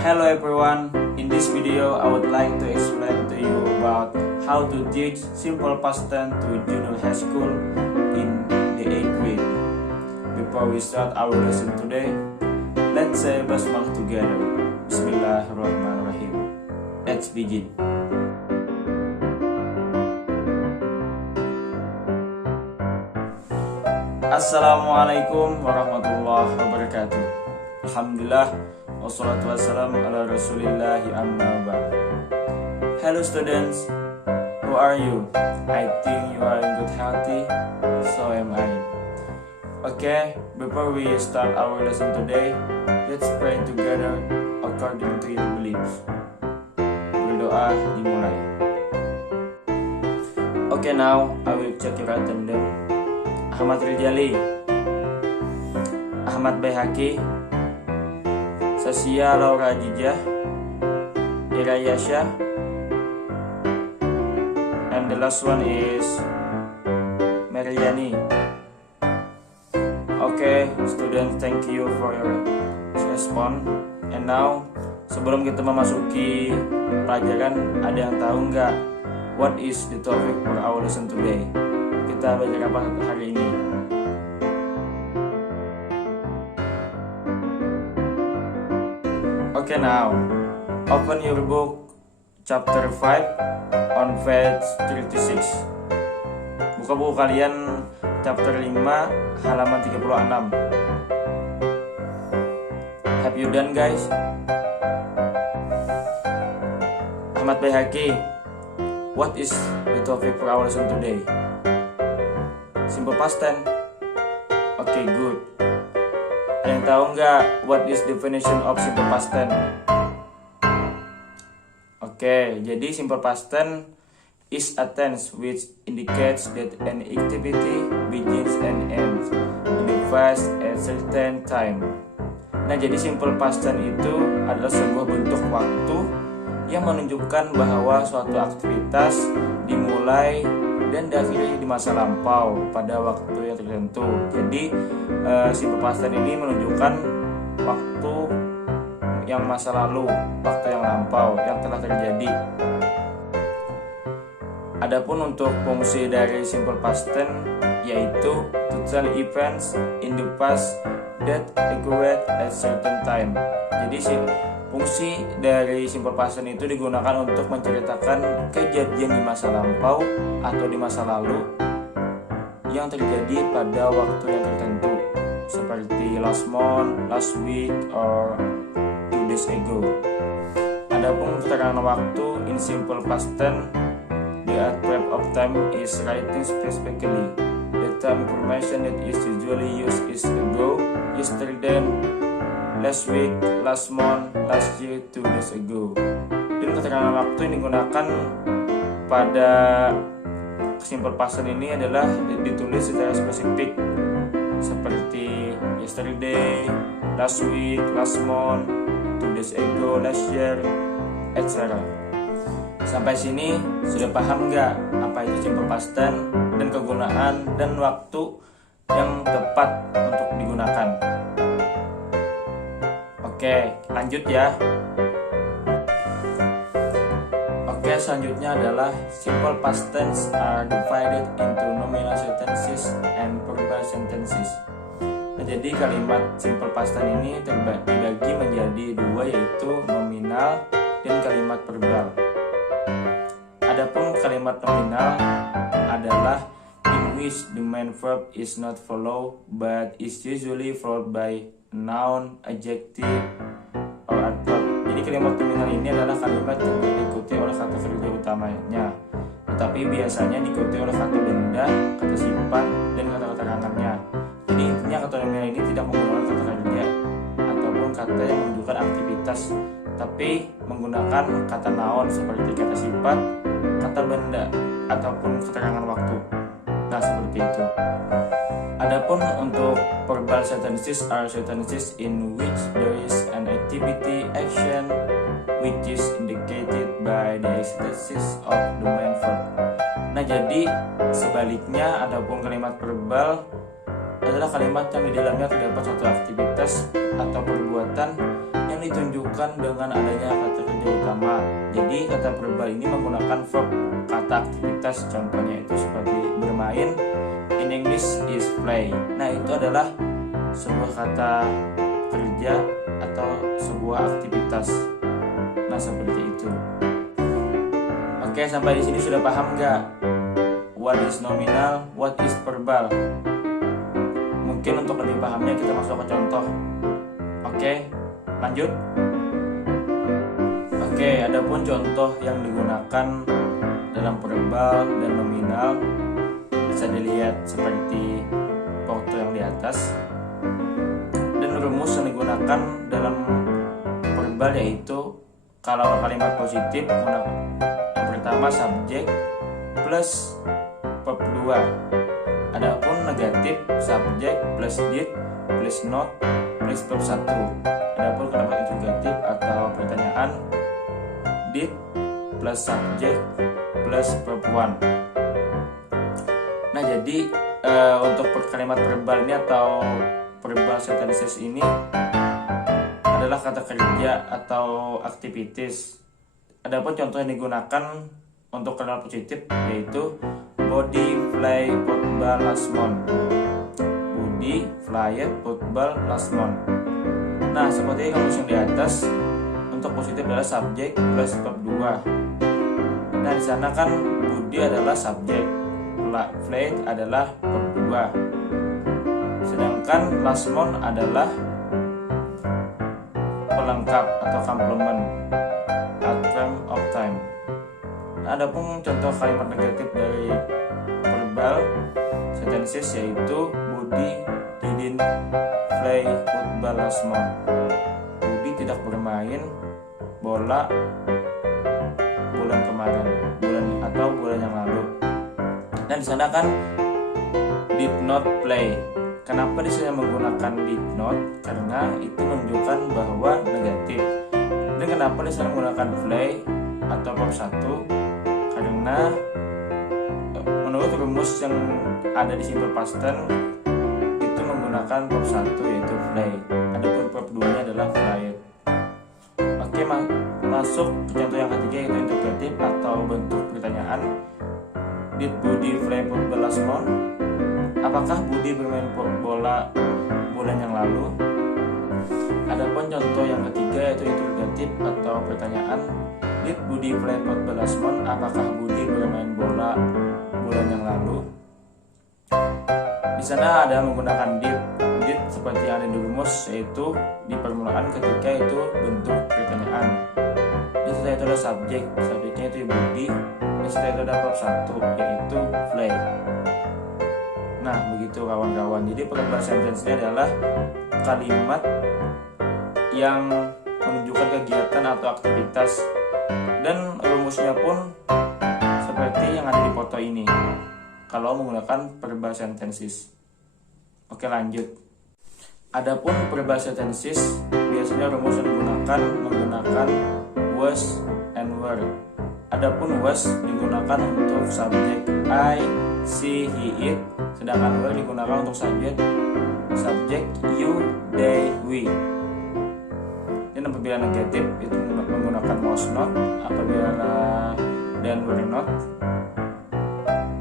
Hello everyone, in this video I would like to explain to you about how to teach simple past tense to junior high school in the 8th grade. Before we start our lesson today, let's say basmalah together. Bismillahirrahmanirrahim. Let's begin. Assalamualaikum warahmatullahi wabarakatuh. Alhamdulillah, wassalatu wassalamu ala rasulillahi amma ba'd. Hello students, who are you? I think you are in good healthy, so am I. Okay, before we start our lesson today, let's pray together according to your beliefs. Berdoa dimulai. Okay, now I will check your attendance. Ahmad Rijali, Ahmad Baihaqi, Sasya Laura Ajijah, Ira Yasha, and the last one is Mariani. Okay, student, thank you for your response. And now, sebelum kita memasuki pelajaran, ada yang tahu nggak what is the topic for our lesson today? Kita belajar apa hari ini? Okay, now open your book chapter 5 on page 36. Buka buku kalian chapter 5 halaman 36. Have you done, guys? Ahmad Baihaqi, what is the topic for our lesson today? Simple past tense. Okay, good. Ada yang tahu nggak what is definition of simple past tense? Okay, jadi simple past tense is a tense which indicates that an activity begins and ends in the past at certain time. Nah, jadi simple past tense itu adalah sebuah bentuk waktu yang menunjukkan bahwa suatu aktivitas dimulai dan diakhiri di masa lampau pada waktu yang tertentu. Jadi simple past tense ini menunjukkan waktu yang masa lalu, waktu yang lampau yang telah terjadi. Adapun untuk fungsi dari simple past tense yaitu to tell events in the past that occurred at certain time. Jadi fungsi dari simple past tense itu digunakan untuk menceritakan kejadian di masa lampau atau di masa lalu yang terjadi pada waktu yang tertentu, seperti last month, last week, or 2 days ago. Adapun keterangan waktu in simple past tense, the adverb of time is written specifically. The time information that is usually used is ago, yesterday, last week, last month, last year, 2 days ago. Dan keterangan waktu yang digunakan pada simple past tense ini adalah ditulis secara spesifik, seperti yesterday, last week, last month, 2 days ago, last year, etc. Sampai sini sudah paham nggak apa itu simple past tense dan kegunaan dan waktu yang tepat untuk digunakan? Oke, lanjut ya. Oke, selanjutnya adalah simple past tense are divided into nominal sentences and verbal sentences. Nah, jadi kalimat simple past tense ini terbagi menjadi dua, yaitu nominal dan kalimat verbal. Adapun kalimat nominal adalah in which the main verb is not followed but is usually followed by noun, adjective, or adverb. Jadi kalimat nominal ini adalah kalimat yang diikuti oleh kata kerja utamanya, tetapi biasanya diikuti oleh kata benda, kata sifat, dan kata keterangannya. Jadi intinya kata nominal ini tidak menggunakan kata kerja ataupun kata yang menunjukkan aktivitas, tapi menggunakan kata noun seperti kata sifat, kata benda, ataupun keterangan waktu. Nah, seperti itu. Adapun untuk verbal sentences are sentences in which there is an activity, action, which is indicated by the existence of the main verb. Nah, jadi sebaliknya, adapun kalimat verbal adalah kalimat yang di dalamnya terdapat suatu aktivitas atau perbuatan yang ditunjukkan dengan adanya kata kerja utama. Jadi kata verbal ini menggunakan verb kata aktivitas, contohnya itu seperti bermain, in English is play. Nah, itu adalah sebuah kata kerja atau sebuah aktivitas. Nah, seperti itu. Oke, sampai di sini sudah paham nggak? What is nominal, what is verbal? Mungkin untuk lebih pahamnya kita masuk ke contoh. Oke, lanjut. Oke, adapun contoh yang digunakan dalam verbal dan nominal bisa dilihat seperti foto yang di atas. Dan rumus yang digunakan dalam verbal yaitu kalau kalimat positif yang pertama subjek plus verb 2. Adapun negatif subjek plus did plus not plus verb 1. Adapun kalimat interrogatif atau pertanyaan did plus subjek plus verb 1. Nah, jadi untuk kalimat verbal ini atau verbal sentences ini adalah kata kerja atau activities. Adapun contoh yang digunakan untuk kalimat positif yaitu Body fly football last month. Budi fly football last month. Nah, seperti rumus yang di atas, untuk positif adalah subjek plus verb 2. Nah, di sana kan Budi adalah subjek, fly adalah verb 2. Sedangkan last month adalah pelengkap atau complement, outcome of time. Nah, adapun contoh kalimat negatif dari verbal sentences yaitu Budi didn't play football last month. Budi tidak bermain bola bulan kemarin, bulan yang lalu. Dan di sana kan did not play. Kenapa di sini menggunakan did not? Karena itu menunjukkan bahwa negatif. Dan kenapa di sana menggunakan play atau verb 1? Karena menurut rumus yang ada di simple past tense itu menggunakan verb 1 yaitu play. Adapun verb 2-nya adalah played. Oke, masuk ke contoh yang ketiga yaitu interrogatif atau bentuk pertanyaan. Did Budi play football last month? Apakah Budi bermain bola bulan yang lalu? Adapun contoh yang ketiga yaitu interrogatif atau pertanyaan. Did Budi play football last month? Apakah Budi bermain bola bulan yang lalu? Di sana ada menggunakan did seperti yang ada di rumus, yaitu di permulaan ketika itu bentuk pertanyaan. Di setelah itu ada subjeknya itu Budi. Di setelah itu ada verb 1 yaitu play. Nah, begitu kawan-kawan. Jadi verbal sentence-nya adalah kalimat yang menunjukkan kegiatan atau aktivitas. Dan rumusnya pun seperti yang ada di foto ini kalau menggunakan verbal sentences. Oke, lanjut. Adapun verbal sentences biasanya rumus yang menggunakan was and were. Adapun was digunakan untuk subjek I, she, he, it. Sedangkan were digunakan untuk subjek you, they, we. Dan apabila negatif itu menggunakan was not, apabila dan were not.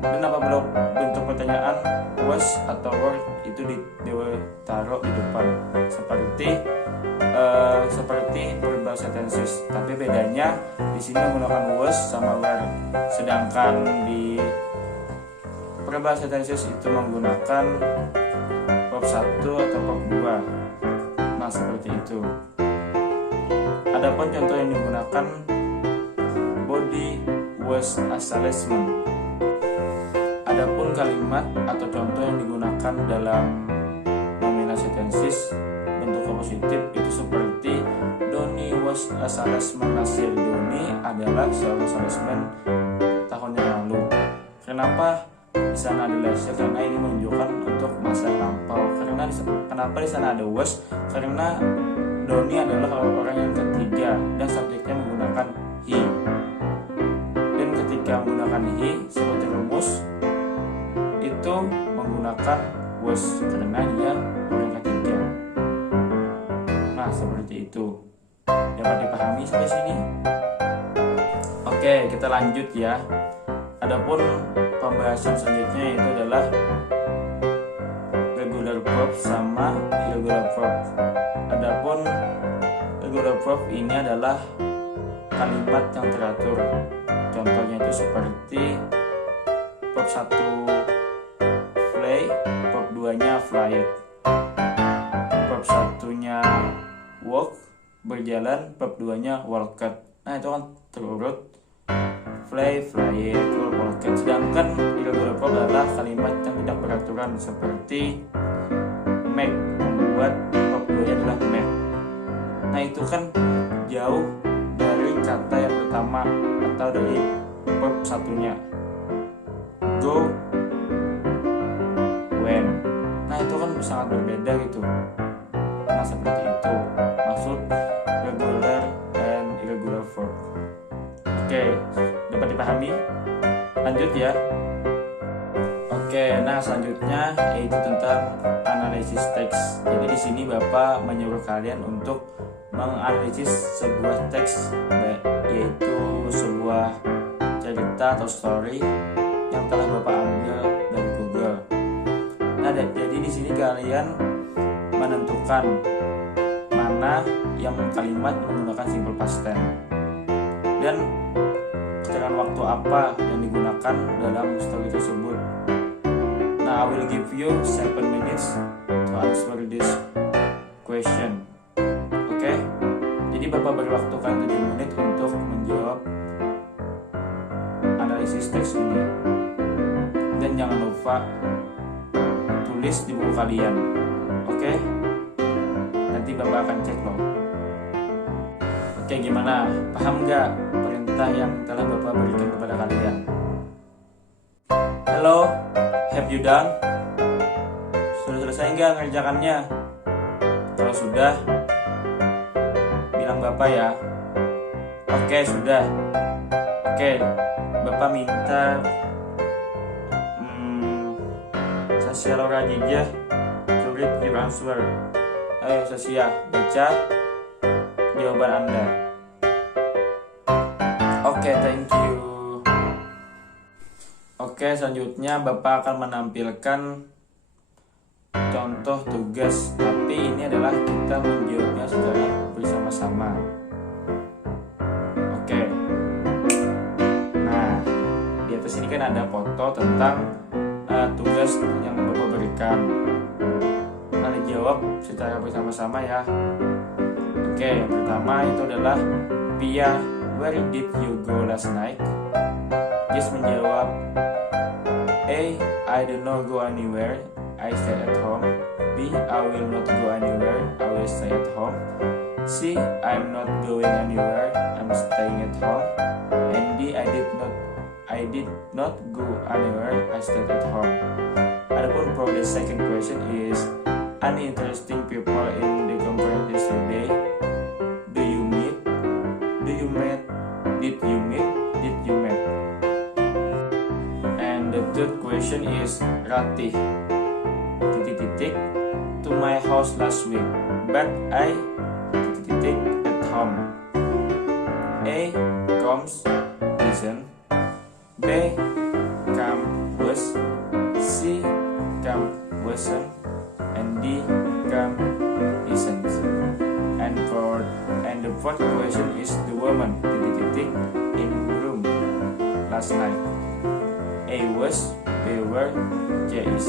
Dan apabila bentuk pertanyaan was atau were itu ditaruh di depan seperti verbal sentences. Tapi bedanya di sini menggunakan was sama were, sedangkan di verbal sentences itu menggunakan verb 1 atau verb 2. Nah, seperti itu. Adapun contoh yang digunakan body was a salesman. Adapun kalimat atau contoh yang digunakan dalam nominal sentences bentuk positif itu seperti Doni was a salesman last year. Doni adalah seorang salesman tahun yang lalu. Kenapa di sana ada last year? Karena ini menunjukkan untuk masa lampau. Kenapa di sana ada was? Karena Doni adalah orang yang ketiga dan subjeknya menggunakan he. Dan ketika menggunakan he seperti rumus itu menggunakan was karena dia orang ketiga. Nah, seperti itu. Dapat dipahami sampai sini? Oke, kita lanjut ya. Adapun pembahasan selanjutnya itu adalah regular verb sama irregular verb. Adapun regular verb ini adalah kalimat yang teratur. Contohnya itu seperti verb 1 play, verb 2-nya flight, verb 1-nya walk, berjalan, verb 2-nya walked. Nah, itu kan terurut play, flight, walk, walked. Sedangkan irregular verb adalah kalimat yang tidak beraturan seperti make, membuat, verb 2-nya adalah make. Nah, itu kan jauh dari kata yang pertama atau dari verb 1-nya. Go, when. Nah, itu kan sangat berbeda gitu. Nah, seperti itu maksud regular and irregular verb. Oke, dapat dipahami? Lanjut ya. Oke, nah selanjutnya yaitu tentang analisis teks. Jadi di sini Bapak menyuruh kalian untuk menganalisis sebuah teks, yaitu sebuah cerita atau story yang telah Bapak ambil dari Google. Nah, jadi di sini kalian menentukan mana yang kalimat menggunakan simple past tense dan dengan waktu apa yang digunakan dalam story tersebut. Nah, I will give you 7 minutes to answer this question. Oke? Jadi Bapak beri waktu kalian 7 menit untuk menjawab analisis teks ini. Dan jangan lupa tulis di buku kalian. Oke? Nanti Bapak akan cek loh. Oke, gimana? Paham nggak perintah yang telah Bapak berikan kepada kalian? Hello, have you done? Sudah selesai nggak ngerjakannya? Kalau sudah, bilang Bapak ya. Oke, sudah. Oke, Bapak minta Sasya Laura Jijah to read your answer. Ayo Sasya, baca jawaban Anda. Oke, thank you. Oke, selanjutnya Bapak akan menampilkan contoh tugas, tapi ini adalah kita menjawabnya secara bersama-sama. Oke. Nah, di atas ini kan ada foto tentang tugas yang Bapak berikan. Nah, dijawab secara bersama-sama ya. Oke, yang pertama itu adalah Pia, where did you go last night? Jess menjawab, A, I don't know go anywhere, I stay at home. B, I will not go anywhere, I will stay at home. C, I'm not going anywhere, I'm staying at home. And D, I did not go anywhere, I stayed at home. Adapun for the second question is uninteresting people in the conference yesterday. Did you meet? And the third question is Ratih to my house last week, but I at home. A, comes, listen. B, come, was. C, come, wasn't. And D, come, isn't. And the fourth question is the woman in room last night. A was, B were, C is.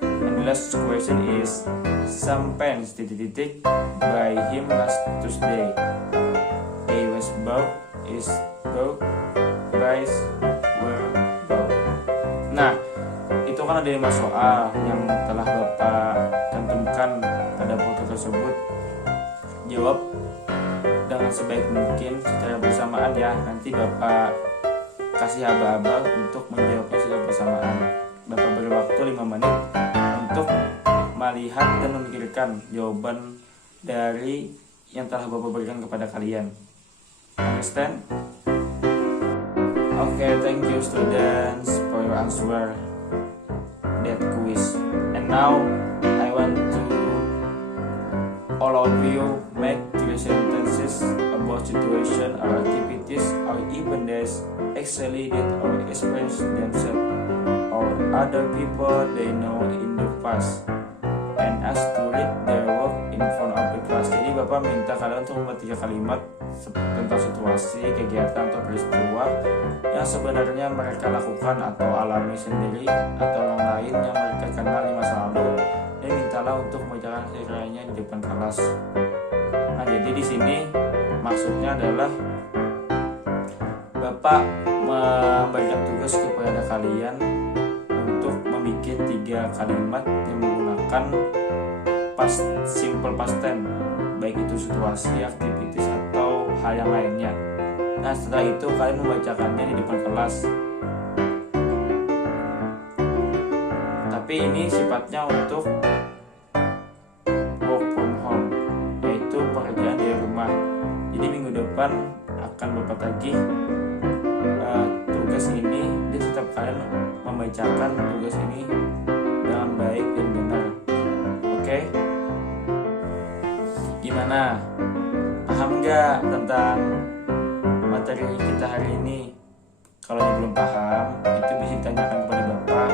And the last question is some pens by him last Tuesday. A was bought, is bought, buys, were bought. Nah, itu kan ada 5 soal yang telah Bapak cantumkan pada foto tersebut. Jawab dengan sebaik mungkin secara bersamaan ya. Nanti Bapak kasih aba-aba untuk menjawabnya secara bersamaan. Bapak beri waktu 5 menit untuk melihat dan memikirkan jawaban dari yang telah Bapak berikan kepada kalian. Understand? Okay, thank you students for your answer that quiz. And now I want to all of you make 3 sentences situation or activities or even days actually did or experience themselves or other people they know in the past and ask to read their work in front of the class. Jadi Bapak minta kalian untuk membuat 3 kalimat tentang situasi, kegiatan atau peristiwa yang sebenarnya mereka lakukan atau alami sendiri atau orang lain yang mereka kenal di masa lalu, dan mintalah untuk membacakan kiranya di depan kelas. Nah, jadi di sini maksudnya adalah Bapak memberikan tugas kepada kalian untuk membuat 3 kalimat yang menggunakan simple past tense, baik itu situasi, aktivitas atau hal yang lainnya. Nah, setelah itu kalian membacakannya di depan kelas. Tapi ini sifatnya untuk work from home, yaitu pekerjaan dari rumah. Jadi minggu depan akan Bapak tagih tugas ini, dan tetap kalian membacakan tugas ini dengan baik dan benar. Oke? Gimana? Paham nggak tentang materi kita hari ini? Kalau yang belum paham, itu bisa ditanyakan kepada Bapak,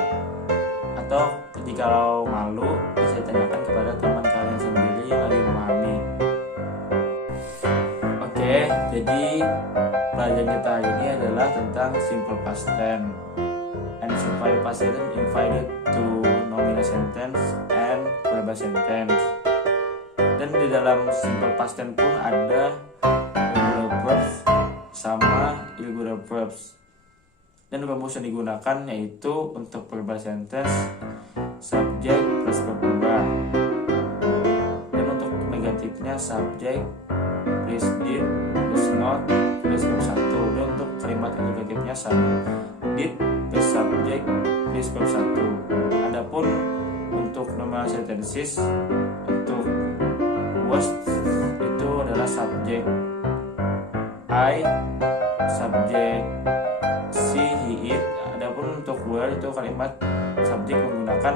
atau kalau malu bisa ditanyakan kepada teman kalian sendiri yang lebih memahami. Oke, jadi pelajaran kita hari ini adalah tentang simple past tense. And simple past tense divided to nominal sentence and verbal sentence. Dan di dalam simple past tense pun ada regular verbs sama irregular verbs. Dan rumus yang digunakan yaitu untuk verbal sentence subject plus verb 2. Dan untuk negatifnya subject plus did plus not plus verb 1. Dan untuk kalimat negatifnya did plus subject plus verb 1. Adapun untuk nominal sentences, untuk was itu adalah subject I, subject she, he, it. Adapun untuk were itu kalimat subjek menggunakan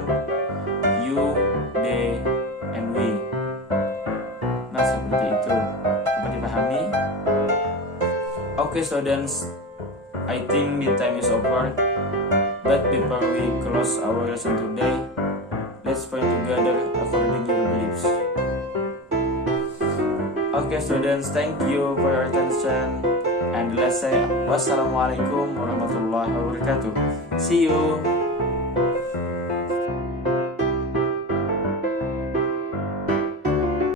you, they, and we. Nah, seperti itu. Dapat dipahami? Okay, students, I think the time is over. But before we close our lesson today, let's pray together according to your beliefs. Okay, students, thank you for your attention. And let's say wassalamualaikum warahmatullahi wabarakatuh. See you.